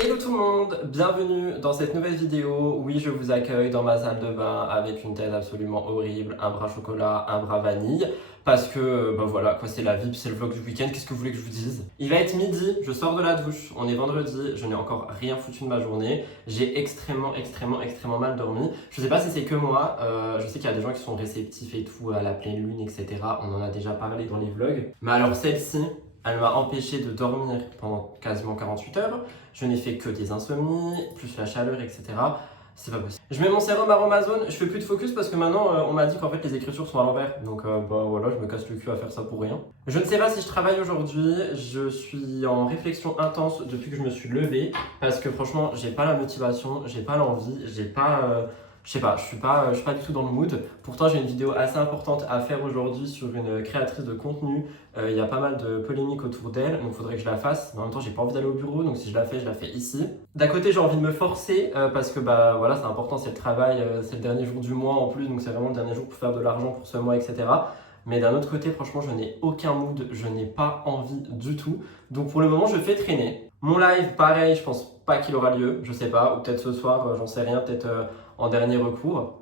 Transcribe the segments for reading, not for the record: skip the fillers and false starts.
Hello tout le monde, bienvenue dans cette nouvelle vidéo. Oui, je vous accueille dans ma salle de bain avec une tête absolument horrible, un bras chocolat, un bras vanille. Parce que, bah voilà, quoi, c'est la vie, puis c'est le vlog du week-end, qu'est-ce que vous voulez que je vous dise? Il va être midi, je sors de la douche, on est vendredi, je n'ai encore rien foutu de ma journée. J'ai extrêmement mal dormi. Je sais pas si c'est que moi, je sais qu'il y a des gens qui sont réceptifs et tout à la pleine lune, etc. On en a déjà parlé dans les vlogs. Mais alors celle-ci, elle m'a empêché de dormir pendant quasiment 48 heures. Je n'ai fait que des insomnies, plus la chaleur, etc. C'est pas possible. Je mets mon sérum Aromazone, je fais plus de focus parce que maintenant on m'a dit qu'en fait les écritures sont à l'envers. Donc bah voilà, je me casse le cul à faire ça pour rien. Je ne sais pas si je travaille aujourd'hui, je suis en réflexion intense depuis que je me suis levé. Parce que franchement, j'ai pas la motivation, j'ai pas l'envie, j'ai pas... je sais pas, je suis pas du tout dans le mood. Pourtant, j'ai une vidéo assez importante à faire aujourd'hui sur une créatrice de contenu. Il y a pas mal de polémiques autour d'elle, donc il faudrait que je la fasse. Mais en même temps, j'ai pas envie d'aller au bureau, donc si je la fais ici. D'un côté, j'ai envie de me forcer parce que bah voilà, c'est important, c'est le travail, c'est le dernier jour du mois en plus, donc c'est vraiment le dernier jour pour faire de l'argent pour ce mois, etc. Mais d'un autre côté, franchement, je n'ai aucun mood, je n'ai pas envie du tout. Donc pour le moment, je fais traîner. Mon live, pareil, je pense pas qu'il aura lieu, je sais pas, ou peut-être ce soir, j'en sais rien, peut-être en dernier recours.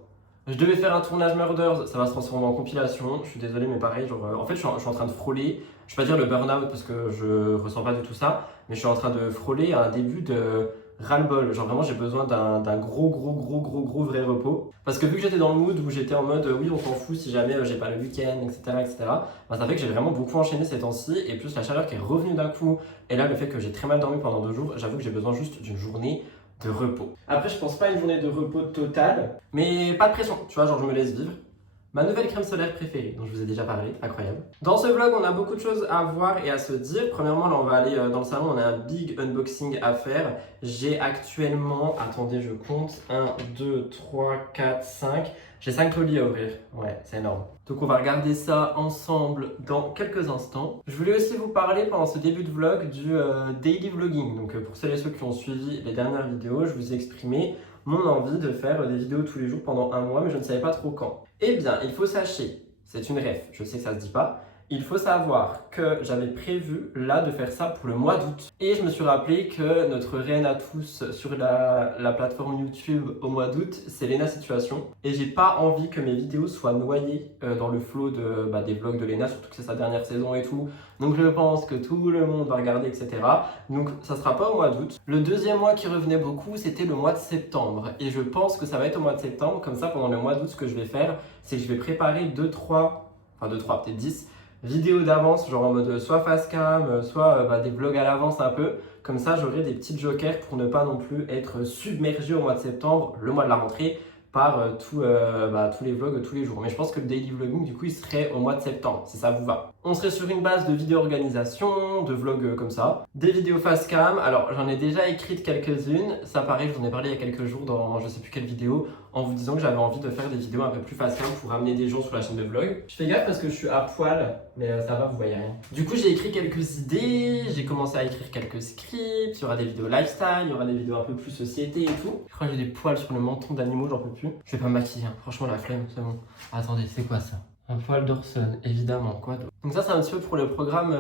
Je devais faire un tournage Murders, ça va se transformer en compilation. Je suis désolé, mais pareil, genre, en fait, je suis en train de frôler. Je vais pas dire le burn-out parce que je ressens pas du tout ça, mais je suis en train de frôler à un début de ras-le-bol. Genre, vraiment, j'ai besoin d'un gros vrai repos. Parce que vu que j'étais dans le mood où j'étais en mode oui, on s'en fout si jamais j'ai pas le week-end, etc., bah, ça fait que j'ai vraiment beaucoup enchaîné ces temps-ci. Et plus la chaleur qui est revenue d'un coup, et là, le fait que j'ai très mal dormi pendant 2 jours, j'avoue que j'ai besoin juste d'une journée de repos. Après, je pense pas à une journée de repos totale, mais pas de pression, tu vois, genre je me laisse vivre. Ma nouvelle crème solaire préférée, dont je vous ai déjà parlé, incroyable. Dans ce vlog, on a beaucoup de choses à voir et à se dire. Premièrement, là, on va aller dans le salon, on a un big unboxing à faire. J'ai actuellement, attendez, je compte, 1, 2, 3, 4, 5. J'ai 5 colis à ouvrir, ouais, c'est énorme. Donc on va regarder ça ensemble dans quelques instants. Je voulais aussi vous parler pendant ce début de vlog du daily vlogging. Donc pour celles et ceux qui ont suivi les dernières vidéos, je vous ai exprimé mon envie de faire des vidéos tous les jours pendant un mois, mais je ne savais pas trop quand. Eh bien, il faut sachez, c'est une ref, je sais que ça se dit pas, il faut savoir que j'avais prévu là de faire ça pour le mois d'août. Et je me suis rappelé que notre reine à tous sur la plateforme YouTube au mois d'août, c'est Lena Situation. Et j'ai pas envie que mes vidéos soient noyées dans le flow des vlogs de Lena, surtout que c'est sa dernière saison et tout. Donc je pense que tout le monde va regarder, etc. Donc ça sera pas au mois d'août. Le deuxième mois qui revenait beaucoup, c'était le mois de septembre. Et je pense que ça va être au mois de septembre. Comme ça, pendant le mois d'août, ce que je vais faire, c'est que je vais préparer 2-3, peut-être 10 vidéos d'avance, genre en mode soit face cam, soit des vlogs à l'avance un peu. Comme ça, j'aurai des petits jokers pour ne pas non plus être submergé au mois de septembre, le mois de la rentrée, par tous les vlogs tous les jours. Mais je pense que le daily vlogging, du coup, il serait au mois de septembre, si ça vous va. On serait sur une base de vidéo organisation, de vlogs comme ça. Des vidéos face cam, alors j'en ai déjà écrites quelques-unes. Ça pareil, je vous en ai parlé il y a quelques jours dans je sais plus quelle vidéo, en vous disant que j'avais envie de faire des vidéos un peu plus face cam pour amener des gens sur la chaîne de vlog. Je fais gaffe parce que je suis à poil, mais ça va, vous voyez rien. Du coup, j'ai écrit quelques idées, j'ai commencé à écrire quelques scripts, il y aura des vidéos lifestyle, il y aura des vidéos un peu plus société et tout. Je crois que j'ai des poils sur le menton d'animaux, j'en peux plus. Je vais pas me maquiller, hein. Franchement la flemme, c'est bon. Attendez, c'est quoi ça? Un poil d'Orson, évidemment, quoi d'autre. Donc ça c'est un petit peu pour le programme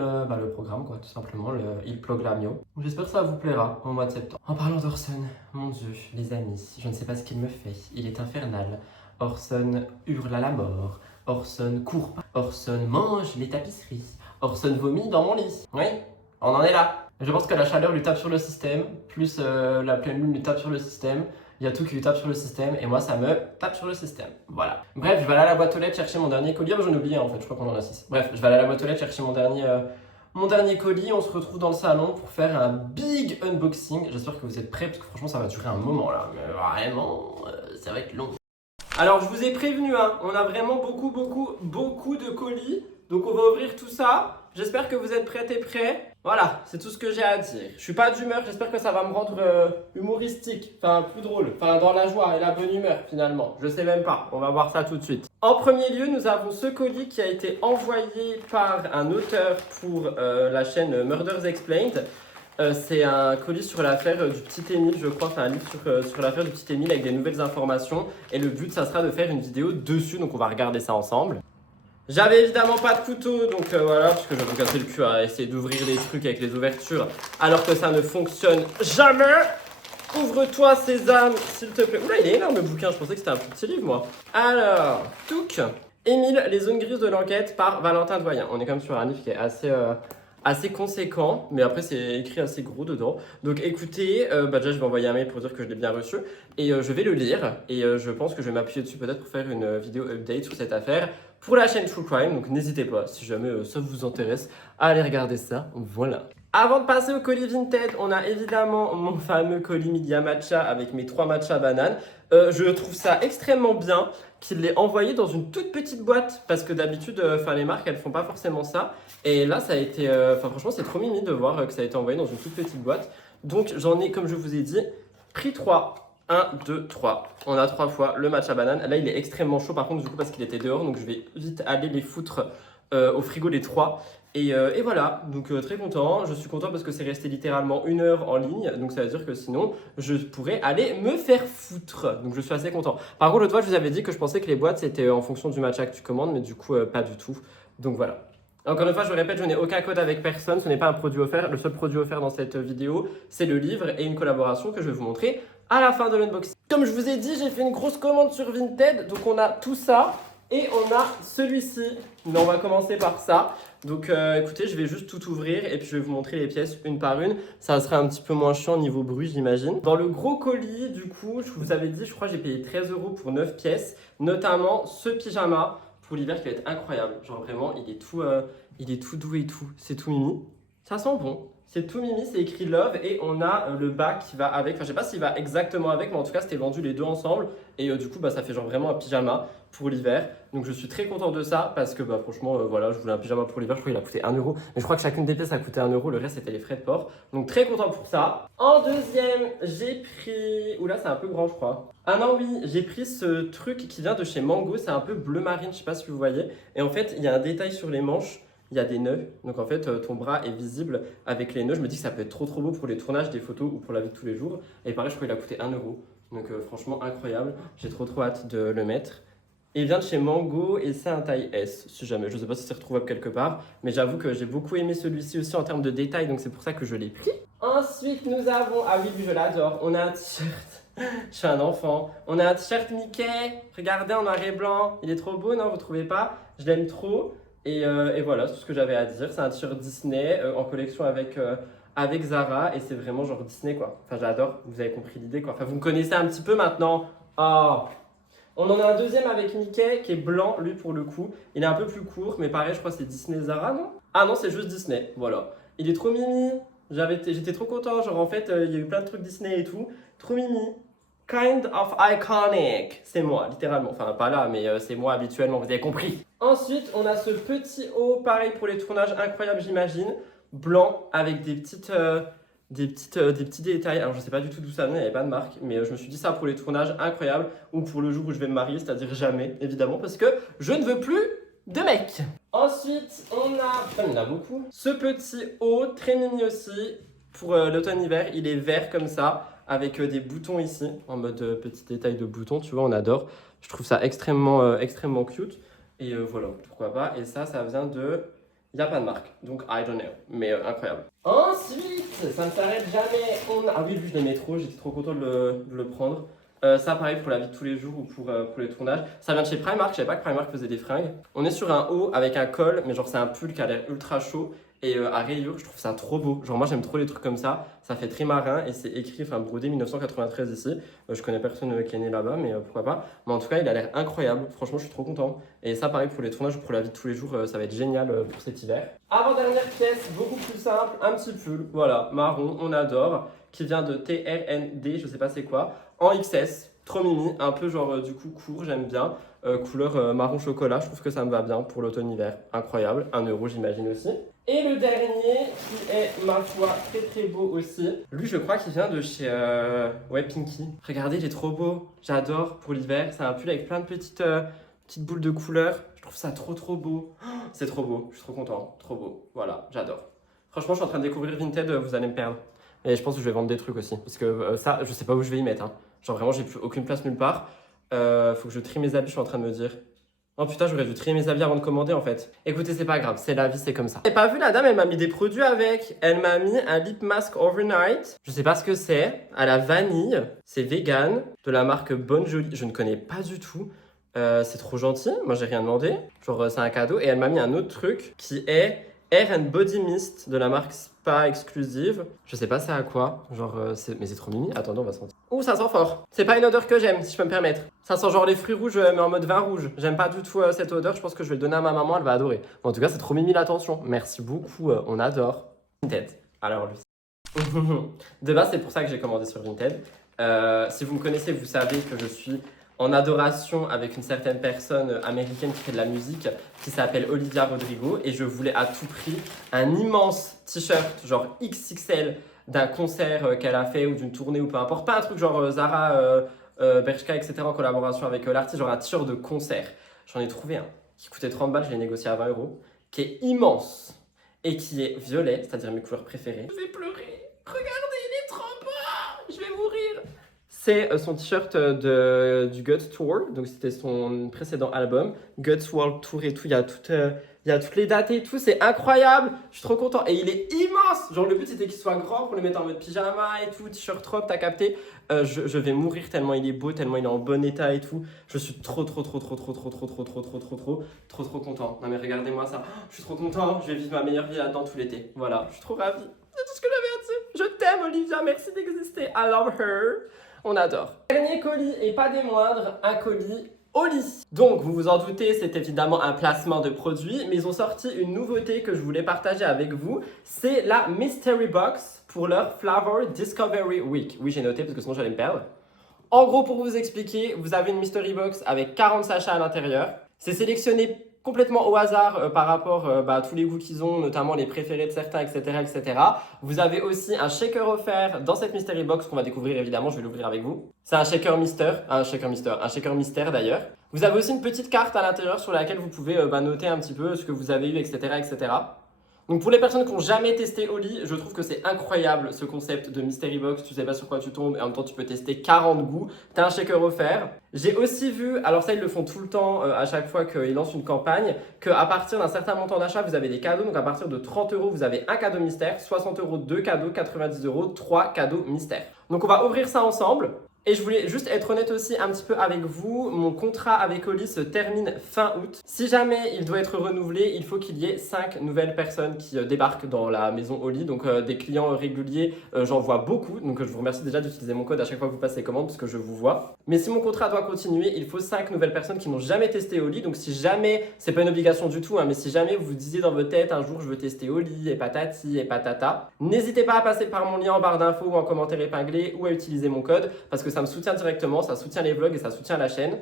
quoi, tout simplement, Il Plug la Mio. J'espère que ça vous plaira au mois de septembre. En parlant d'Orson, mon dieu, les amis, je ne sais pas ce qu'il me fait, il est infernal. Orson hurle à la mort, Orson court pas, Orson mange les tapisseries, Orson vomit dans mon lit. Oui, on en est là. Je pense que la chaleur lui tape sur le système, plus la pleine lune lui tape sur le système. Il y a tout qui lui tape sur le système et moi ça me tape sur le système. Voilà. Bref, je vais aller à la boîte aux lettres chercher mon dernier colis. J'en ai oublié en fait, je crois qu'on en a 6. Bref, je vais aller à la boîte aux lettres chercher mon dernier colis. On se retrouve dans le salon pour faire un big unboxing. J'espère que vous êtes prêts parce que franchement ça va durer un moment là. Mais vraiment, ça va être long. Alors je vous ai prévenu, hein, on a vraiment beaucoup de colis. Donc on va ouvrir tout ça. J'espère que vous êtes prêtes et prêts. Voilà, c'est tout ce que j'ai à dire. Je suis pas d'humeur, j'espère que ça va me rendre humoristique, enfin plus drôle, enfin dans la joie et la bonne humeur finalement. Je sais même pas, on va voir ça tout de suite. En premier lieu, nous avons ce colis qui a été envoyé par un auteur pour la chaîne Murders Explained. C'est un colis sur l'affaire du petit Émile, je crois, enfin un livre sur l'affaire du petit Émile avec des nouvelles informations. Et le but, ça sera de faire une vidéo dessus, donc on va regarder ça ensemble. J'avais évidemment pas de couteau, donc voilà, parce que je vais me casser le cul à essayer d'ouvrir les trucs avec les ouvertures, alors que ça ne fonctionne jamais. Ouvre-toi, Sésame, s'il te plaît. Oula, il est énorme le bouquin, je pensais que c'était un plus petit livre, moi. Alors, touc. Émile, les zones grises de l'enquête par Valentin Doyen. On est comme sur un livre qui est assez conséquent, mais après c'est écrit assez gros dedans. Donc écoutez, déjà je vais envoyer un mail pour dire que je l'ai bien reçu et je vais le lire et je pense que je vais m'appuyer dessus peut-être pour faire une vidéo update sur cette affaire pour la chaîne True Crime. Donc n'hésitez pas, si jamais ça vous intéresse, à aller regarder ça. Voilà. Avant de passer au colis Vinted, on a évidemment mon fameux colis Media Matcha avec mes 3 matcha bananes. Je trouve ça extrêmement bien qu'il l'ait envoyé dans une toute petite boîte parce que d'habitude, les marques elles font pas forcément ça. Et là, ça a été, franchement, c'est trop mimi de voir que ça a été envoyé dans une toute petite boîte. Donc j'en ai, comme je vous ai dit, pris 3. 1, 2, 3. On a 3 fois le matcha banane. Là, il est extrêmement chaud par contre, du coup, parce qu'il était dehors. Donc je vais vite aller les foutre au frigo les 3. Et voilà, donc très content. Je suis content parce que c'est resté littéralement 1 heure en ligne. Donc ça veut dire que sinon, je pourrais aller me faire foutre. Donc je suis assez content. Par contre, l'autre fois, je vous avais dit que je pensais que les boîtes, c'était en fonction du matcha que tu commandes. Mais du coup, pas du tout. Donc voilà. Encore une fois, je répète, je n'ai aucun code avec personne. Ce n'est pas un produit offert. Le seul produit offert dans cette vidéo, c'est le livre et une collaboration que je vais vous montrer à la fin de l'unboxing. Comme je vous ai dit, j'ai fait une grosse commande sur Vinted. Donc on a tout ça. Et on a celui-ci, mais on va commencer par ça. Donc écoutez, je vais juste tout ouvrir et puis je vais vous montrer les pièces une par une. Ça sera un petit peu moins chiant niveau bruit, j'imagine. Dans le gros colis, du coup, je vous avais dit, je crois que j'ai payé 13 € pour 9 pièces. Notamment ce pyjama pour l'hiver qui va être incroyable. Genre vraiment, il est tout doux et tout. C'est tout mimi. Ça sent bon. C'est tout mimi, c'est écrit Love et on a le bas qui va avec. Enfin, je sais pas s'il va exactement avec, mais en tout cas, c'était vendu les deux ensemble. Et du coup, ça fait genre vraiment un pyjama pour l'hiver. Donc, je suis très content de ça parce que franchement, voilà, je voulais un pyjama pour l'hiver. Je crois qu'il a coûté 1 €. Mais je crois que chacune des pièces a coûté 1 €. Le reste, c'était les frais de port. Donc, très content pour ça. En deuxième, j'ai pris. Oula, c'est un peu grand, je crois. Ah non, oui, j'ai pris ce truc qui vient de chez Mango. C'est un peu bleu marine, je sais pas si vous voyez. Et en fait, il y a un détail sur les manches. Il y a des nœuds, donc en fait ton bras est visible avec les nœuds. Je me dis que ça peut être trop beau pour les tournages, des photos ou pour la vie de tous les jours. Et pareil, je crois qu'il a coûté 1 €. Donc franchement incroyable, j'ai trop hâte de le mettre. Et il vient de chez Mango et c'est un taille S, si jamais. Je ne sais pas si c'est retrouvable quelque part, mais j'avoue que j'ai beaucoup aimé celui-ci aussi en termes de détails, donc c'est pour ça que je l'ai pris. Ensuite, nous avons, ah oui, lui je l'adore, on a un t-shirt. Je suis un enfant. On a un t-shirt Mickey, regardez en noir et blanc. Il est trop beau, non, vous trouvez pas? Je l'aime trop. Et voilà, c'est tout ce que j'avais à dire. C'est un t-shirt Disney en collection avec Zara et c'est vraiment genre Disney quoi. Enfin, j'adore, vous avez compris l'idée quoi. Enfin, vous me connaissez un petit peu maintenant. Oh. On en a un deuxième avec Mickey qui est blanc, lui pour le coup. Il est un peu plus court, mais pareil, je crois que c'est Disney Zara, non? Ah non, c'est juste Disney, voilà. Il est trop mimi. J'étais trop content. Genre en fait, il y a eu plein de trucs Disney et tout. Trop mimi. Kind of iconic. C'est moi, littéralement. Enfin, pas là, mais c'est moi habituellement, vous avez compris. Ensuite, on a ce petit haut, pareil pour les tournages, incroyable, j'imagine. Blanc, avec des petits détails. Alors, je sais pas du tout d'où ça vient, il n'y avait pas de marque, mais je me suis dit ça pour les tournages, incroyable. Ou pour le jour où je vais me marier, c'est-à-dire jamais, évidemment, parce que je ne veux plus de mec. Ensuite, on a, putain, il y en a beaucoup. Ce petit haut, très mini aussi, pour l'automne-hiver. Il est vert comme ça, avec des boutons ici, en mode petit détail de boutons, tu vois, on adore. Je trouve ça extrêmement cute. Et voilà, pourquoi pas. Et ça vient de... Il n'y a pas de marque, donc I don't know, mais incroyable. Ensuite, ça ne s'arrête jamais. Ah oui, lui je l'aimais trop, j'étais trop content de le prendre. Ça pareil pour la vie de tous les jours ou pour les tournages. Ça vient de chez Primark, je savais pas que Primark faisait des fringues. On est sur un haut avec un col, mais genre c'est un pull qui a l'air ultra chaud. Et à rayures, je trouve ça trop beau. Genre moi j'aime trop les trucs comme ça. Ça fait très marin et c'est écrit, enfin brodé 1993 ici. Je connais personne qui est né là-bas, mais pourquoi pas. Mais en tout cas, il a l'air incroyable. Franchement, je suis trop content. Et ça, pareil pour les tournages ou pour la vie de tous les jours, ça va être génial pour cet hiver. Avant-dernière pièce, beaucoup plus simple, un petit pull, voilà, marron, on adore, qui vient de TRND, je sais pas c'est quoi, en XS. Trop mimi, un peu genre du coup court, j'aime bien. Couleur marron chocolat, je trouve que ça me va bien pour l'automne-hiver. Incroyable, 1 € j'imagine aussi. Et le dernier, qui est ma foi très beau aussi. Lui, je crois qu'il vient de chez ouais, Pinky. Regardez, il est trop beau. J'adore pour l'hiver. C'est un pull avec plein de petites boules de couleurs. Je trouve ça trop beau. Oh, c'est trop beau. Je suis trop content. Trop beau. Voilà, j'adore. Franchement, je suis en train de découvrir Vinted. Vous allez me perdre. Et je pense que je vais vendre des trucs aussi. Parce que ça, je sais pas où je vais y mettre. Hein. Genre vraiment, j'ai plus aucune place nulle part. Faut que je trie mes habits, je suis en train de me dire. Oh putain, j'aurais dû trier mes habits avant de commander en fait. Écoutez, c'est pas grave, c'est la vie, c'est comme ça. J'ai pas vu la dame, elle m'a mis des produits avec. Elle m'a mis un lip mask overnight. Je sais pas ce que c'est. À la vanille. C'est vegan. De la marque Bonne Jolie. Je ne connais pas du tout. C'est trop gentil. Moi, j'ai rien demandé. Genre, c'est un cadeau. Et elle m'a mis un autre truc qui est Hair and Body Mist de la marque Spa Exclusive. Je sais pas c'est à quoi. Genre, mais c'est trop mimi. Attendez, on va sentir. Ouh, ça sent fort. C'est pas une odeur que j'aime, si je peux me permettre. Ça sent genre les fruits rouges, mais en mode vin rouge. J'aime pas du tout cette odeur. Je pense que je vais le donner à ma maman, elle va adorer. Bon, en tout cas, c'est trop mimi l'attention. Merci beaucoup, on adore. Vinted. Alors, lui. De base, c'est pour ça que j'ai commandé sur Vinted. Si vous me connaissez, vous savez que je suis en adoration avec une certaine personne américaine qui fait de la musique qui s'appelle Olivia Rodrigo et je voulais à tout prix un immense t-shirt genre XXL d'un concert qu'elle a fait ou d'une tournée ou peu importe, pas un truc genre Zara, Bershka, etc. en collaboration avec l'artiste, genre un t-shirt de concert. J'en ai trouvé un qui coûtait 30 balles, je l'ai négocié à 20 euros, qui est immense et qui est violet, c'est-à-dire mes couleurs préférées. Je vais pleurer, regardez, il est trop beau, je vais mourir. C'est son t-shirt du Guts Tour, donc c'était son précédent album, Guts World Tour et tout, il y a toutes les dates et tout, c'est incroyable, je suis trop content. Et il est immense, genre le but c'était qu'il soit grand pour le mettre en mode pyjama et tout, t-shirt trop, t'as capté. Je vais mourir tellement il est beau, tellement il est en bon état et tout. Je suis trop content. Non mais regardez-moi ça, je suis trop content, je vais vivre ma meilleure vie là-dedans tout l'été. Voilà, je suis trop ravie, c'est tout ce que j'avais à dire. Je t'aime Olivia, merci d'exister, I love her. On adore. Dernier colis et pas des moindres, un colis Oli. Donc, vous vous en doutez, c'est évidemment un placement de produit, mais ils ont sorti une nouveauté que je voulais partager avec vous. C'est la Mystery Box pour leur Flavor Discovery Week. Oui, j'ai noté parce que sinon j'allais me perdre. En gros, pour vous expliquer, vous avez une Mystery Box avec 40 sachets à l'intérieur. C'est sélectionné complètement au hasard par rapport à tous les goûts qu'ils ont, notamment les préférés de certains, etc., etc. Vous avez aussi un shaker offert dans cette Mystery Box qu'on va découvrir évidemment, je vais l'ouvrir avec vous. C'est un shaker mystère d'ailleurs. Vous avez aussi une petite carte à l'intérieur sur laquelle vous pouvez noter un petit peu ce que vous avez eu, etc., etc. Donc pour les personnes qui n'ont jamais testé Oli, je trouve que c'est incroyable ce concept de Mystery Box. Tu sais pas sur quoi tu tombes et en même temps tu peux tester 40 goûts. T'as un shaker offert. J'ai aussi vu, alors ça ils le font tout le temps à chaque fois qu'ils lancent une campagne, qu'à partir d'un certain montant d'achat vous avez des cadeaux. Donc à partir de 30 euros vous avez un cadeau mystère, 60 euros 2 cadeaux, 90 euros 3 cadeaux mystères. Donc on va ouvrir ça ensemble. Et je voulais juste être honnête aussi un petit peu avec vous, mon contrat avec Oli se termine fin août. Si jamais il doit être renouvelé, il faut qu'il y ait 5 nouvelles personnes qui débarquent dans la maison Oli. Donc des clients réguliers, j'en vois beaucoup. Donc je vous remercie déjà d'utiliser mon code à chaque fois que vous passez commande parce que je vous vois. Mais si mon contrat doit continuer, il faut 5 nouvelles personnes qui n'ont jamais testé Oli. Donc si jamais, c'est pas une obligation du tout, mais si jamais vous disiez dans votre tête un jour je veux tester Oli et patati et patata, n'hésitez pas à passer par mon lien en barre d'infos ou en commentaire épinglé ou à utiliser mon code parce que ça me soutient directement, ça soutient les vlogs et ça soutient la chaîne.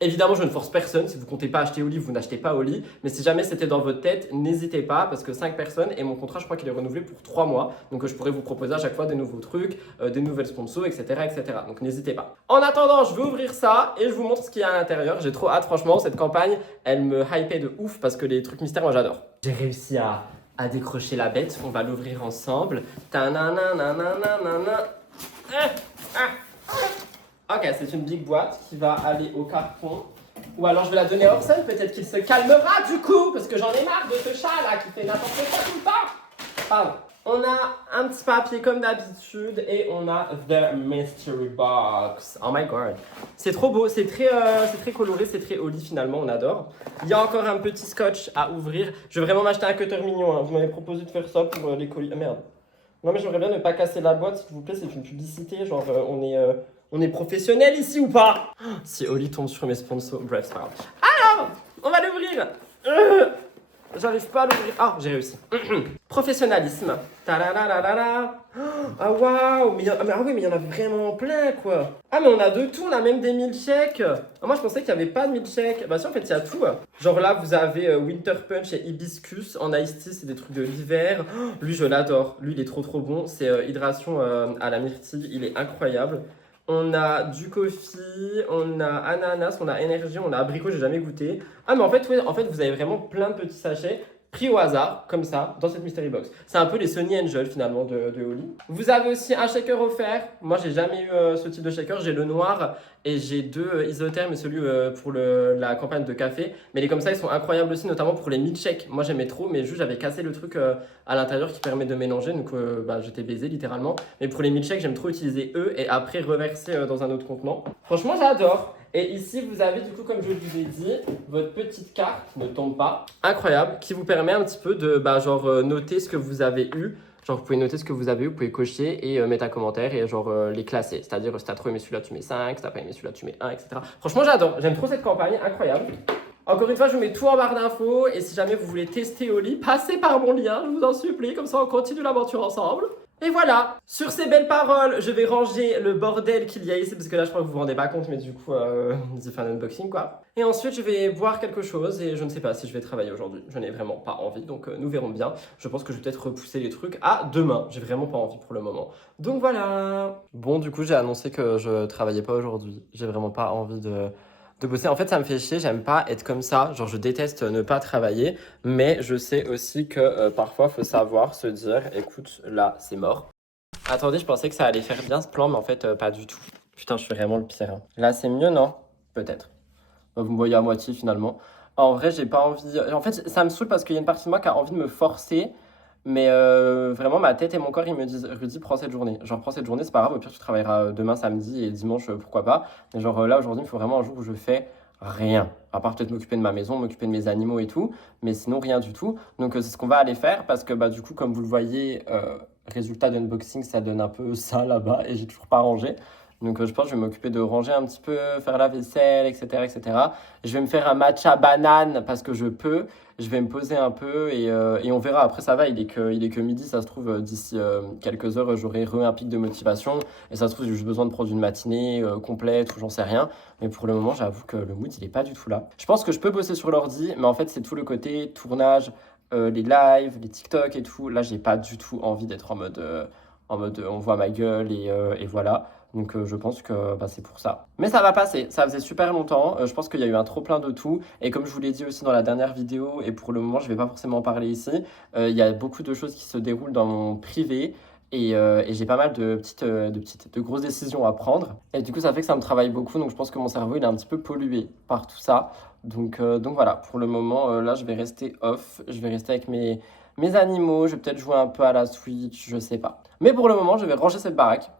Évidemment, je ne force personne. Si vous ne comptez pas acheter Oli, vous n'achetez pas Oli. Mais si jamais c'était dans votre tête, n'hésitez pas parce que 5 personnes et mon contrat, je crois qu'il est renouvelé pour 3 mois. Donc, je pourrais vous proposer à chaque fois des nouveaux trucs, des nouvelles sponsors, etc., etc. Donc, n'hésitez pas. En attendant, je vais ouvrir ça et je vous montre ce qu'il y a à l'intérieur. J'ai trop hâte, franchement. Cette campagne, elle me hypait de ouf parce que les trucs mystères, moi, j'adore. J'ai réussi à décrocher la bête. On va l'ouvrir ensemble. Ok, c'est une big boîte qui va aller au carton. Ou alors je vais la donner à Orson, peut-être qu'il se calmera du coup, parce que j'en ai marre de ce chat là qui fait n'importe quoi tout le temps. Pardon. On a un petit papier comme d'habitude et on a The Mystery Box. Oh my god. C'est trop beau, c'est très coloré, c'est très Oli finalement, on adore. Il y a encore un petit scotch à ouvrir. Je vais vraiment m'acheter un cutter mignon, hein. Vous m'avez proposé de faire ça pour les colis. Ah merde. Non mais j'aimerais bien ne pas casser la boîte s'il vous plaît, c'est une publicité, genre on est professionnel ici ou pas? Si Oli tombe sur mes sponsors, bref c'est pas grave. Alors, on va l'ouvrir. J'arrive pas à l'ouvrir. Ah, j'ai réussi. Professionnalisme. Ta-la-la-la-la-la. Ah waouh, ah oui, mais il y en a vraiment plein quoi. Ah mais on a de tout, on a même des milkshakes. Ah, moi je pensais qu'il n'y avait pas de milkshake. Bah si en fait il y a tout. Genre là vous avez Winter Punch et Hibiscus en iced tea, c'est des trucs de l'hiver. Lui je l'adore, lui il est trop bon. C'est hydration à la myrtille, il est incroyable. On a du coffee, on a ananas, on a énergie, on a abricot, j'ai jamais goûté. Ah mais en fait, ouais, vous avez vraiment plein de petits sachets. pris au hasard, comme ça, dans cette mystery box. C'est un peu les Sony Angel finalement de Oli. Vous avez aussi un shaker offert. Moi, j'ai jamais eu ce type de shaker. J'ai le noir et j'ai deux isothermes et celui pour la campagne de café. Mais les comme ça, ils sont incroyables aussi, notamment pour les milkshakes. Moi, j'aimais trop, mais juste j'avais cassé le truc à l'intérieur qui permet de mélanger. Donc, j'étais baisé littéralement. Mais pour les milkshakes, j'aime trop utiliser eux et après reverser dans un autre contenant. Franchement, j'adore. Et ici, vous avez du coup, comme je vous ai dit, votre petite carte, ne tombe pas, incroyable, qui vous permet un petit peu de noter ce que vous avez eu. Genre, vous pouvez noter ce que vous avez eu, vous pouvez cocher et mettre un commentaire et les classer. C'est-à-dire, si t'as trop aimé celui-là, tu mets 5, si t'as pas aimé celui-là, tu mets 1, etc. Franchement, j'adore. J'aime trop cette campagne, incroyable. Encore une fois, je vous mets tout en barre d'infos. Et si jamais vous voulez tester Oli, passez par mon lien, je vous en supplie. Comme ça, on continue l'aventure ensemble. Et voilà, sur ces belles paroles, je vais ranger le bordel qu'il y a ici, parce que là, je crois que vous vous rendez pas compte, mais du coup, j'ai fait un unboxing, quoi. Et ensuite, je vais boire quelque chose, et je ne sais pas si je vais travailler aujourd'hui. Je n'ai vraiment pas envie, donc nous verrons bien. Je pense que je vais peut-être repousser les trucs à demain. J'ai vraiment pas envie pour le moment. Donc voilà. Bon, du coup, j'ai annoncé que je travaillais pas aujourd'hui. J'ai vraiment pas envie de bosser. En fait, ça me fait chier, j'aime pas être comme ça. Genre, je déteste ne pas travailler, mais je sais aussi que parfois, il faut savoir se dire, écoute, là, c'est mort. Attendez, je pensais que ça allait faire bien ce plan, mais en fait, pas du tout. Putain, je suis vraiment le pire, hein. Là, c'est mieux, non? Peut-être. Bah, vous me voyez à moitié, finalement. En vrai, j'ai pas envie... En fait, ça me saoule parce qu'il y a une partie de moi qui a envie de me forcer, mais vraiment, ma tête et mon corps, ils me disent, Rudy, prends cette journée. Genre, prends cette journée, c'est pas grave, au pire, tu travailleras demain, samedi et dimanche, pourquoi pas. Mais genre, là, aujourd'hui, il faut vraiment un jour où je fais rien. À part peut-être m'occuper de ma maison, m'occuper de mes animaux et tout, mais sinon, rien du tout. Donc, c'est ce qu'on va aller faire parce que, bah, du coup, comme vous le voyez, résultat d'unboxing, ça donne un peu ça là-bas et j'ai toujours pas rangé. Donc, je pense que je vais m'occuper de ranger un petit peu, faire la vaisselle, etc., etc. Je vais me faire un matcha banane parce que je peux. Je vais me poser un peu et on verra. Après, ça va, il est que midi. Ça se trouve, d'ici quelques heures, j'aurai un pic de motivation. Et ça se trouve, j'ai juste besoin de prendre une matinée complète ou j'en sais rien. Mais pour le moment, j'avoue que le mood, il est pas du tout là. Je pense que je peux bosser sur l'ordi, mais en fait, c'est tout le côté tournage, les lives, les TikTok et tout. Là, j'ai pas du tout envie d'être en mode on voit ma gueule et voilà. Donc je pense que bah, c'est pour ça. Mais ça va passer, ça faisait super longtemps, je pense qu'il y a eu un trop plein de tout. Et comme je vous l'ai dit aussi dans la dernière vidéo, et pour le moment je vais pas forcément en parler ici, il y a beaucoup de choses qui se déroulent dans mon privé. Et j'ai pas mal de grosses décisions à prendre. Et du coup ça fait que ça me travaille beaucoup, donc je pense que mon cerveau il est un petit peu pollué par tout ça. Donc voilà, pour le moment là je vais rester off, je vais rester avec mes animaux, je vais peut-être jouer un peu à la Switch, je sais pas. Mais pour le moment je vais ranger cette baraque.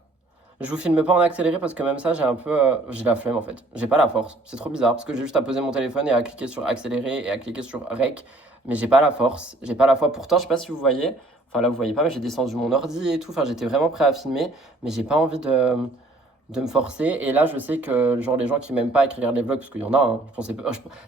Je vous filme pas en accéléré parce que même ça, j'ai la flemme en fait. J'ai pas la force. C'est trop bizarre parce que j'ai juste à poser mon téléphone et à cliquer sur accélérer et à cliquer sur rec. Mais j'ai pas la force. J'ai pas la foi. Pourtant, je sais pas si vous voyez. Enfin là, vous voyez pas, mais j'ai descendu mon ordi et tout. Enfin, j'étais vraiment prêt à filmer. Mais j'ai pas envie de me forcer. Et là, je sais que genre les gens qui m'aiment pas et qui regardent les vlogs, parce qu'il y en a, hein,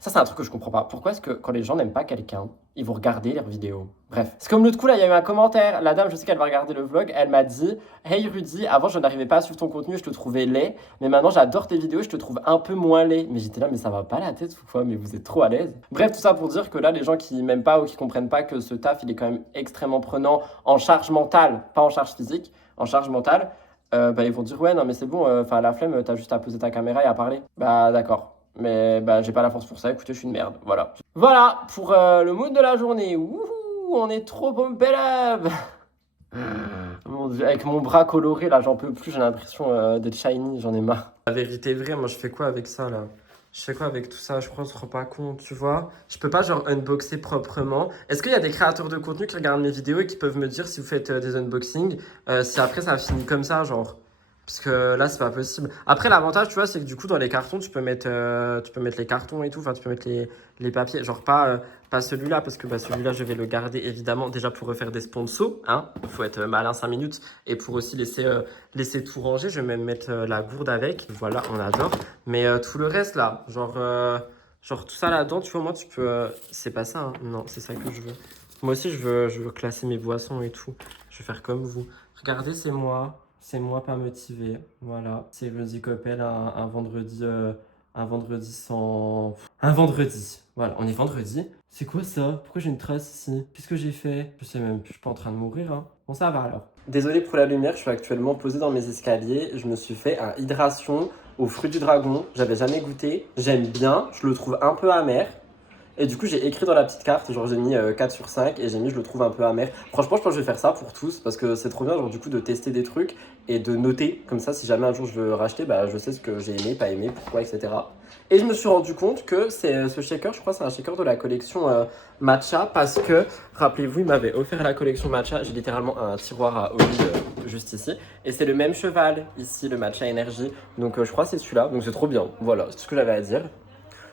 ça c'est un truc que je comprends pas. Pourquoi est-ce que quand les gens n'aiment pas quelqu'un, ils vont regarder leurs vidéos? Bref, c'est comme l'autre coup là, il y a eu un commentaire. La dame, je sais qu'elle va regarder le vlog, elle m'a dit: Hey Rudy, avant je n'arrivais pas à suivre ton contenu, je te trouvais laid, mais maintenant j'adore tes vidéos, je te trouve un peu moins laid. Mais j'étais là, mais ça va pas la tête ou quoi? Mais vous êtes trop à l'aise. Bref, tout ça pour dire que là, les gens qui m'aiment pas ou qui comprennent pas que ce taf, il est quand même extrêmement prenant en charge mentale, pas en charge physique, en charge mentale. Bah, ils vont dire ouais non mais c'est bon, enfin la flemme, t'as juste à poser ta caméra et à parler. Bah d'accord, mais bah j'ai pas la force pour ça, écoutez je suis une merde, voilà. Voilà pour le mood de la journée. Wouhou, on est trop pumped up. Mon Dieu, avec mon bras coloré là j'en peux plus, j'ai l'impression d'être shiny, j'en ai marre. La vérité est vraie, moi je fais quoi avec ça là? Je fais quoi avec tout ça? Je crois qu'on se rend pas compte, tu vois. Je peux pas genre unboxer proprement. Est-ce qu'il y a des créateurs de contenu qui regardent mes vidéos et qui peuvent me dire si vous faites des unboxings, si après ça finit comme ça, genre? Parce que là, c'est pas possible. Après, l'avantage, tu vois, c'est que du coup, dans les cartons, tu peux mettre les cartons et tout. Enfin, tu peux mettre les papiers. Genre, pas celui-là, parce que bah, celui-là, je vais le garder évidemment déjà pour refaire des sponsors. Hein. Il faut être malin 5 minutes. Et pour aussi laisser tout ranger, je vais même mettre la gourde avec. Voilà, on adore. Mais tout le reste, là, genre tout ça là-dedans, tu vois, moi, tu peux. C'est pas ça, hein. Non, c'est ça que je veux. Moi aussi, je veux classer mes boissons et tout. Je vais faire comme vous. Regardez, c'est moi. C'est moi pas motivé, voilà. C'est Rudy Coppel un vendredi sans... Un vendredi, voilà, on est vendredi. C'est quoi ça? Pourquoi j'ai une trace ici? Qu'est-ce que j'ai fait? Je sais même plus, je suis pas en train de mourir, hein. Bon, ça va alors. Désolé pour la lumière, je suis actuellement posé dans mes escaliers. Je me suis fait un hydration aux fruits du dragon. J'avais jamais goûté. J'aime bien, je le trouve un peu amer. Et du coup, j'ai écrit dans la petite carte, genre j'ai mis 4 sur 5 et j'ai mis je le trouve un peu amer. Franchement, je pense que je vais faire ça pour tous parce que c'est trop bien, genre du coup, de tester des trucs et de noter. Comme ça, si jamais un jour je veux racheter, bah je sais ce que j'ai aimé, pas aimé, pourquoi, etc. Et je me suis rendu compte que c'est ce shaker, je crois, c'est un shaker de la collection Matcha parce que, rappelez-vous, il m'avait offert la collection Matcha. J'ai littéralement un tiroir à Oli juste ici. Et c'est le même cheval ici, le Matcha Energy. Donc je crois que c'est celui-là. Donc c'est trop bien. Voilà, c'est tout ce que j'avais à dire.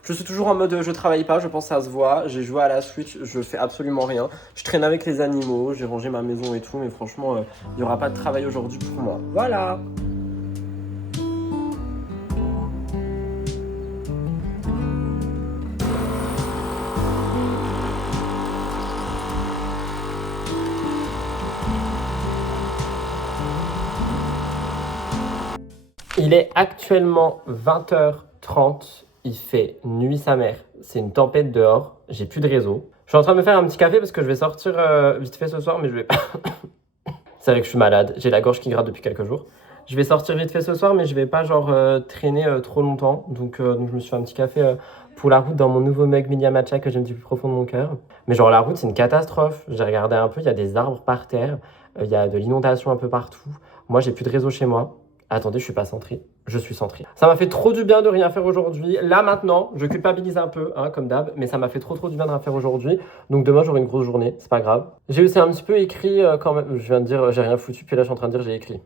Je suis toujours en mode je travaille pas, je pense que ça se voit. J'ai joué à la Switch, je fais absolument rien. Je traîne avec les animaux, j'ai rangé ma maison et tout, mais franchement, il n'y aura pas de travail aujourd'hui pour moi. Voilà. Il est actuellement 20h30, il fait nuit sa mère, c'est une tempête dehors, j'ai plus de réseau. Je suis en train de me faire un petit café parce que je vais sortir vite fait ce soir, mais je vais pas. C'est vrai que je suis malade, j'ai la gorge qui gratte depuis quelques jours. Je vais sortir vite fait ce soir, mais je vais pas genre traîner trop longtemps. Donc je me suis fait un petit café pour la route dans mon nouveau mug Milia Matcha que j'aime du plus profond de mon cœur. Mais genre la route, c'est une catastrophe. J'ai regardé un peu, il y a des arbres par terre, il y a de l'inondation un peu partout. Moi, j'ai plus de réseau chez moi. Attendez, je suis pas centré. Je suis centré. Ça m'a fait trop du bien de rien faire aujourd'hui. Là maintenant, je culpabilise un peu, hein, comme d'hab, mais ça m'a fait trop du bien de rien faire aujourd'hui. Donc demain, j'aurai une grosse journée, c'est pas grave. J'ai aussi un petit peu écrit quand même. Je viens de dire, j'ai rien foutu, puis là, je suis en train de dire, j'ai écrit.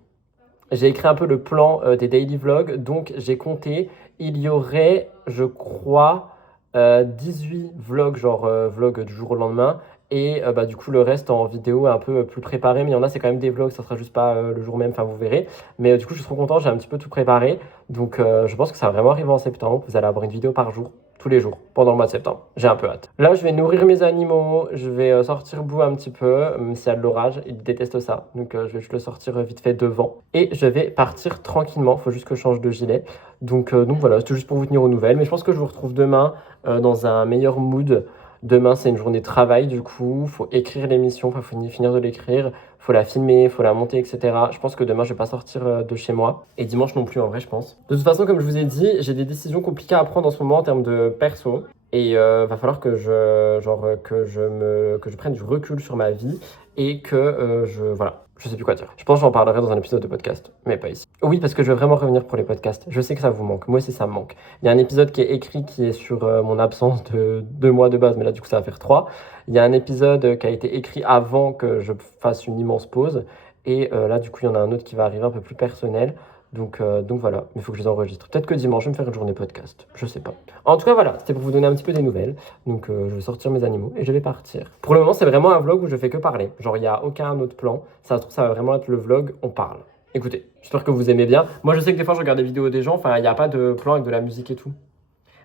J'ai écrit un peu le plan des daily vlogs, donc j'ai compté. Il y aurait, je crois, 18 vlogs, genre vlog du jour au lendemain. Et bah, du coup, le reste en vidéo un peu plus préparé. Mais il y en a, c'est quand même des vlogs, ça sera juste pas le jour même, enfin vous verrez. Mais du coup, je suis trop content, j'ai un petit peu tout préparé. Donc je pense que ça va vraiment arriver en septembre. Vous allez avoir une vidéo par jour, tous les jours, pendant le mois de septembre. J'ai un peu hâte. Là, je vais nourrir mes animaux, je vais sortir Boo un petit peu, même s'il y a de l'orage, il déteste ça. Donc je vais juste le sortir vite fait devant. Et je vais partir tranquillement, faut juste que je change de gilet. Donc voilà, c'était juste pour vous tenir aux nouvelles. Mais je pense que je vous retrouve demain dans un meilleur mood. Demain, c'est une journée de travail, du coup, faut écrire l'émission, faut finir de l'écrire, faut la filmer, faut la monter, etc. Je pense que demain, je vais pas sortir de chez moi. Et dimanche non plus, en vrai, je pense. De toute façon, comme je vous ai dit, j'ai des décisions compliquées à prendre en ce moment en termes de perso. Et va falloir que que je prenne du recul sur ma vie et que voilà. Je sais plus quoi dire. Je pense que j'en parlerai dans un épisode de podcast, mais pas ici. Oui, parce que je veux vraiment revenir pour les podcasts. Je sais que ça vous manque. Moi aussi, ça me manque. Il y a un épisode qui est écrit qui est sur mon absence de 2 mois de base, mais là, du coup, ça va faire 3. Il y a un épisode qui a été écrit avant que je fasse une immense pause. Et là, du coup, il y en a un autre qui va arriver un peu plus personnel. Donc voilà, il faut que je les enregistre. Peut-être que dimanche, je vais me faire une journée podcast. Je sais pas. En tout cas, voilà, c'était pour vous donner un petit peu des nouvelles. Donc je vais sortir mes animaux et je vais partir. Pour le moment, c'est vraiment un vlog où je fais que parler. Genre, il n'y a aucun autre plan. Ça se trouve, ça va vraiment être le vlog, on parle. Écoutez, j'espère que vous aimez bien. Moi, je sais que des fois, je regarde des vidéos des gens. Enfin, il n'y a pas de plan avec de la musique et tout.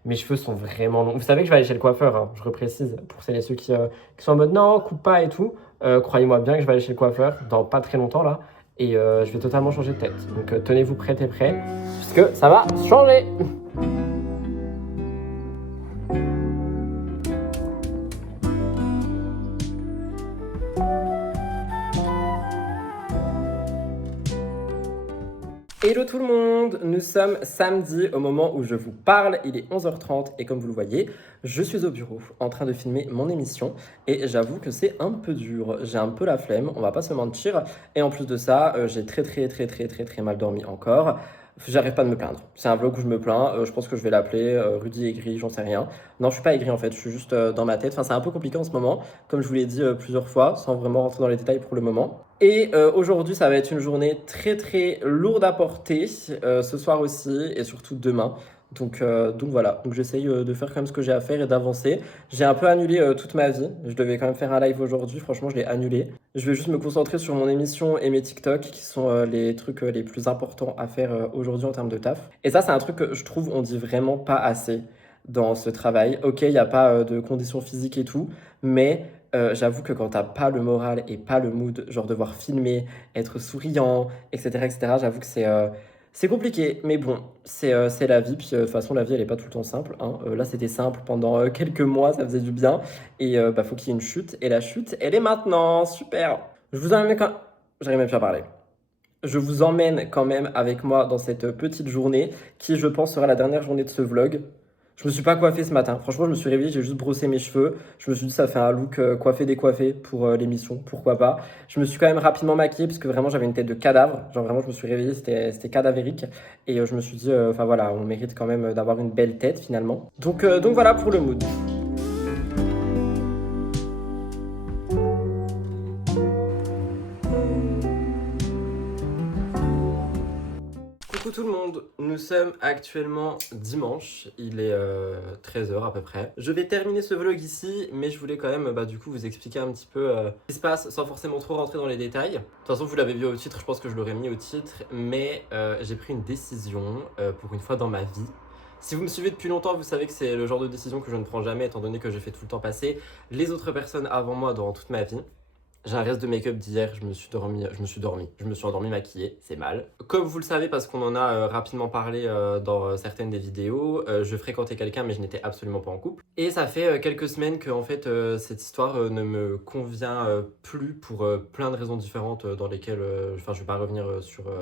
Mes cheveux sont vraiment longs. Vous savez que je vais aller chez le coiffeur, hein, je reprécise, pour celles et ceux qui sont en mode non, coupe pas et tout. Croyez-moi bien que je vais aller chez le coiffeur dans pas très longtemps là. Et je vais totalement changer de tête. Donc tenez-vous prêts et prêts, puisque ça va changer. Hello tout le monde, nous sommes samedi au moment où je vous parle, il est 11h30 et comme vous le voyez, je suis au bureau en train de filmer mon émission et j'avoue que c'est un peu dur, j'ai un peu la flemme, on va pas se mentir et en plus de ça, j'ai très mal dormi encore. J'arrête pas de me plaindre. C'est un vlog où je me plains. Je pense que je vais l'appeler Rudy aigri, j'en sais rien. Non, je suis pas aigri en fait. Je suis juste dans ma tête. Enfin, c'est un peu compliqué en ce moment, comme je vous l'ai dit plusieurs fois, sans vraiment rentrer dans les détails pour le moment. Et aujourd'hui, ça va être une journée très lourde à porter. Ce soir aussi et surtout demain. Donc voilà, donc j'essaye de faire quand même ce que j'ai à faire et d'avancer. J'ai un peu annulé toute ma vie. Je devais quand même faire un live aujourd'hui, franchement je l'ai annulé. Je vais juste me concentrer sur mon émission et mes TikTok qui sont les trucs les plus importants à faire aujourd'hui en termes de taf. Et ça c'est un truc que je trouve on dit vraiment pas assez dans ce travail. Ok, il n'y a pas de conditions physiques et tout, mais j'avoue que quand t'as pas le moral et pas le mood, genre devoir filmer, être souriant, etc., j'avoue que c'est compliqué, mais bon, c'est la vie. Puis de toute façon, la vie, elle est pas tout le temps simple, hein. Là, c'était simple pendant quelques mois, ça faisait du bien. Et bah, faut qu'il y ait une chute. Et la chute, elle est maintenant. Super. Je vous emmène quand... J'arrive même plus à parler. Je vous emmène quand même avec moi dans cette petite journée qui, je pense, sera la dernière journée de ce vlog. Je me suis pas coiffé ce matin. Franchement, je me suis réveillé, j'ai juste brossé mes cheveux. Je me suis dit, ça fait un look coiffé décoiffé pour l'émission, pourquoi pas. Je me suis quand même rapidement maquillée parce que vraiment j'avais une tête de cadavre. Genre vraiment, je me suis réveillée, c'était cadavérique. Et je me suis dit, enfin voilà, on mérite quand même d'avoir une belle tête finalement. Donc voilà pour le mood. Coucou tout le monde, nous sommes actuellement dimanche, il est 13h à peu près. Je vais terminer ce vlog ici, mais je voulais quand même du coup vous expliquer un petit peu ce qui se passe sans forcément trop rentrer dans les détails. De toute façon vous l'avez vu au titre, je pense que je l'aurais mis au titre, mais j'ai pris une décision pour une fois dans ma vie. Si vous me suivez depuis longtemps, vous savez que c'est le genre de décision que je ne prends jamais étant donné que j'ai fait tout le temps passer les autres personnes avant moi durant toute ma vie. J'ai un reste de make-up d'hier, je me suis endormi maquillée, c'est mal. Comme vous le savez, parce qu'on en a rapidement parlé dans certaines des vidéos, je fréquentais quelqu'un mais je n'étais absolument pas en couple. Et ça fait quelques semaines que en fait, cette histoire ne me convient plus pour plein de raisons différentes dans lesquelles, enfin je vais pas revenir sur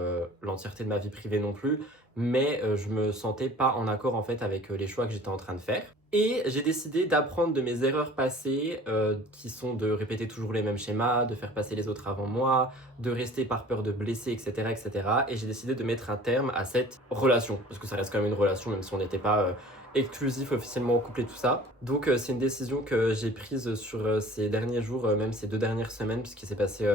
l'entièreté de ma vie privée non plus, mais je me sentais pas en accord en fait avec les choix que j'étais en train de faire. Et j'ai décidé d'apprendre de mes erreurs passées, qui sont de répéter toujours les mêmes schémas, de faire passer les autres avant moi, de rester par peur de blesser, etc. etc. Et j'ai décidé de mettre un terme à cette relation, parce que ça reste quand même une relation, même si on n'était pas exclusif officiellement en couple et tout ça. Donc c'est une décision que j'ai prise sur ces derniers jours, même ces 2 dernières semaines, puisqu'il s'est passé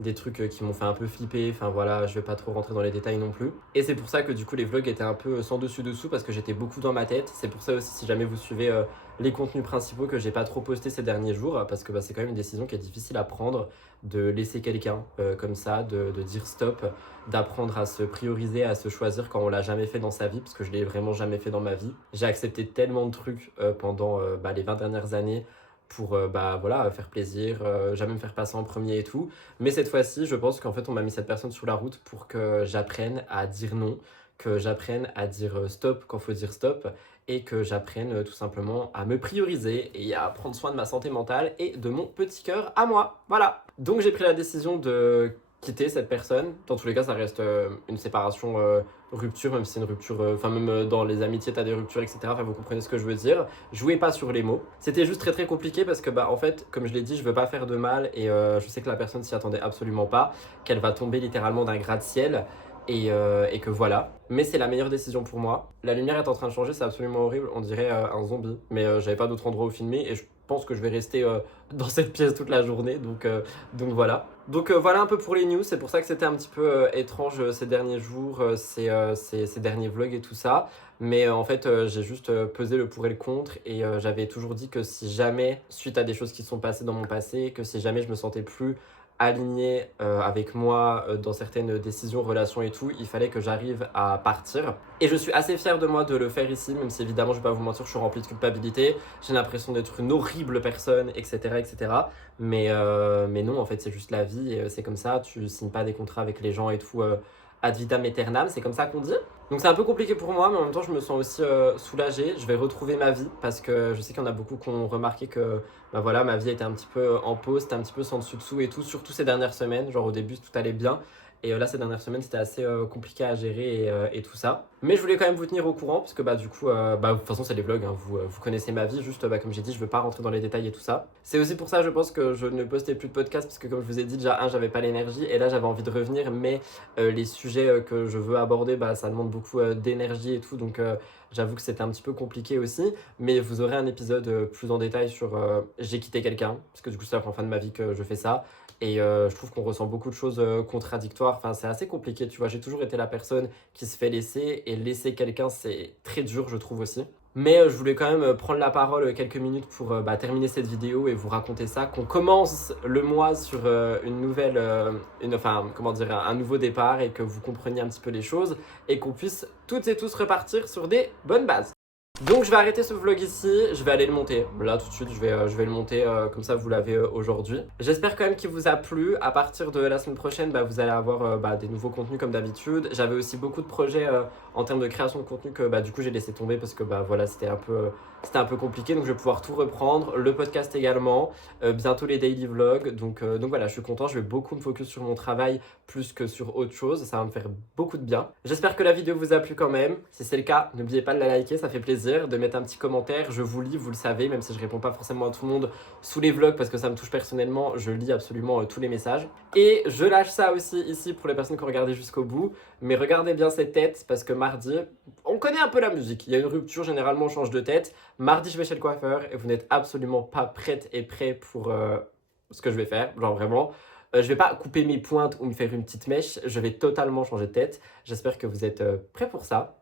des trucs qui m'ont fait un peu flipper, enfin voilà, je vais pas trop rentrer dans les détails non plus. Et c'est pour ça que du coup les vlogs étaient un peu sans dessus dessous parce que j'étais beaucoup dans ma tête. C'est pour ça aussi si jamais vous suivez les contenus principaux que j'ai pas trop posté ces derniers jours, parce que c'est quand même une décision qui est difficile à prendre, de laisser quelqu'un comme ça, de dire stop, d'apprendre à se prioriser, à se choisir quand on l'a jamais fait dans sa vie, parce que je l'ai vraiment jamais fait dans ma vie. J'ai accepté tellement de trucs pendant les 20 dernières années, pour voilà, faire plaisir, jamais me faire passer en premier et tout. Mais cette fois-ci, je pense qu'en fait, on m'a mis cette personne sur la route pour que j'apprenne à dire non, que j'apprenne à dire stop quand faut dire stop, et que j'apprenne tout simplement à me prioriser et à prendre soin de ma santé mentale et de mon petit cœur à moi. Voilà. Donc j'ai pris la décision de quitter cette personne. Dans tous les cas, ça reste une séparation, rupture, même si c'est une rupture, enfin même dans les amitiés, t'as des ruptures, etc. Enfin, vous comprenez ce que je veux dire. Jouez pas sur les mots. C'était juste très très compliqué parce que en fait, comme je l'ai dit, je veux pas faire de mal et je sais que la personne s'y attendait absolument pas, qu'elle va tomber littéralement d'un gratte-ciel. Et que voilà. Mais c'est la meilleure décision pour moi. La lumière est en train de changer, c'est absolument horrible. On dirait un zombie. Mais j'avais pas d'autre endroit où filmer et je pense que je vais rester dans cette pièce toute la journée. Donc voilà. Donc voilà un peu pour les news. C'est pour ça que c'était un petit peu étrange ces derniers jours, ces derniers vlogs et tout ça. Mais en fait, j'ai juste pesé le pour et le contre. Et j'avais toujours dit que si jamais, suite à des choses qui sont passées dans mon passé, que si jamais je me sentais plus aligné avec moi dans certaines décisions, relations et tout, il fallait que j'arrive à partir. Et je suis assez fier de moi de le faire ici, même si évidemment, je vais pas vous mentir, je suis rempli de culpabilité. J'ai l'impression d'être une horrible personne, etc. etc. Mais non, en fait, c'est juste la vie et c'est comme ça. Tu signes pas des contrats avec les gens et tout ad vitam aeternam, c'est comme ça qu'on dit. Donc c'est un peu compliqué pour moi, mais en même temps, je me sens aussi soulagé. Je vais retrouver ma vie parce que je sais qu'il y en a beaucoup qui ont remarqué que voilà, ma vie était un petit peu en pause, c'était un petit peu sans dessus-dessous et tout, surtout ces dernières semaines. Genre au début, tout allait bien. Et là, ces dernières semaines, c'était assez compliqué à gérer et tout ça. Mais je voulais quand même vous tenir au courant, parce que du coup, de toute façon, c'est les vlogs, hein, vous connaissez ma vie, juste comme j'ai dit, je veux pas rentrer dans les détails et tout ça. C'est aussi pour ça, je pense, que je ne postais plus de podcast, parce que comme je vous ai dit, déjà, j'avais pas l'énergie, et là, j'avais envie de revenir, mais les sujets que je veux aborder, ça demande beaucoup d'énergie et tout, donc j'avoue que c'était un petit peu compliqué aussi. Mais vous aurez un épisode plus en détail sur j'ai quitté quelqu'un, parce que du coup, c'est la première fois de ma vie que je fais ça. Et je trouve qu'on ressent beaucoup de choses contradictoires. Enfin, c'est assez compliqué, tu vois. J'ai toujours été la personne qui se fait laisser. Et laisser quelqu'un, c'est très dur, je trouve aussi. Mais je voulais quand même prendre la parole quelques minutes pour terminer cette vidéo et vous raconter ça. Qu'on commence le mois sur une nouvelle, un nouveau départ et que vous compreniez un petit peu les choses. Et qu'on puisse toutes et tous repartir sur des bonnes bases. Donc je vais arrêter ce vlog ici, je vais aller le monter. Là tout de suite je vais le monter comme ça vous l'avez aujourd'hui. J'espère quand même qu'il vous a plu. À partir de la semaine prochaine vous allez avoir des nouveaux contenus comme d'habitude. J'avais aussi beaucoup de projets en termes de création de contenu que du coup j'ai laissé tomber parce que voilà c'était un peu compliqué. Donc je vais pouvoir tout reprendre, le podcast également, bientôt les daily vlogs. Donc voilà, je suis content, je vais beaucoup me focus sur mon travail plus que sur autre chose. Ça va me faire beaucoup de bien. J'espère que la vidéo vous a plu quand même. Si c'est le cas, n'oubliez pas de la liker, ça fait plaisir. plaisir de mettre un petit commentaire. Je vous lis, vous le savez, même si je réponds pas forcément à tout le monde sous les vlogs parce que ça me touche personnellement, je lis absolument tous les messages. Et je lâche ça aussi ici pour les personnes qui ont regardé jusqu'au bout. Mais regardez bien cette tête parce que mardi, on connaît un peu la musique. Il y a une rupture, généralement on change de tête. Mardi, je vais chez le coiffeur et vous n'êtes absolument pas prête et prêt pour ce que je vais faire. Genre vraiment. Je vais pas couper mes pointes ou me faire une petite mèche, je vais totalement changer de tête. J'espère que vous êtes prêts pour ça.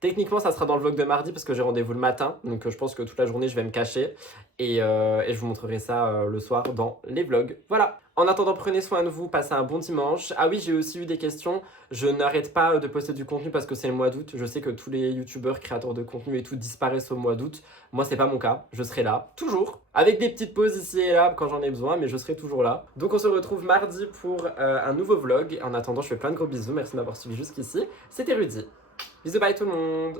Techniquement, ça sera dans le vlog de mardi parce que j'ai rendez-vous le matin. Donc je pense que toute la journée, je vais me cacher. Et je vous montrerai ça le soir dans les vlogs. Voilà. En attendant, prenez soin de vous, passez un bon dimanche. Ah oui, j'ai aussi eu des questions. Je n'arrête pas de poster du contenu parce que c'est le mois d'août. Je sais que tous les youtubeurs, créateurs de contenu et tout disparaissent au mois d'août. Moi, c'est pas mon cas. Je serai là, toujours. Avec des petites pauses ici et là quand j'en ai besoin, mais je serai toujours là. Donc on se retrouve mardi pour un nouveau vlog. En attendant, je fais plein de gros bisous. Merci de m'avoir suivi jusqu'ici. C'était Rudy. Bisous, bye tout le monde.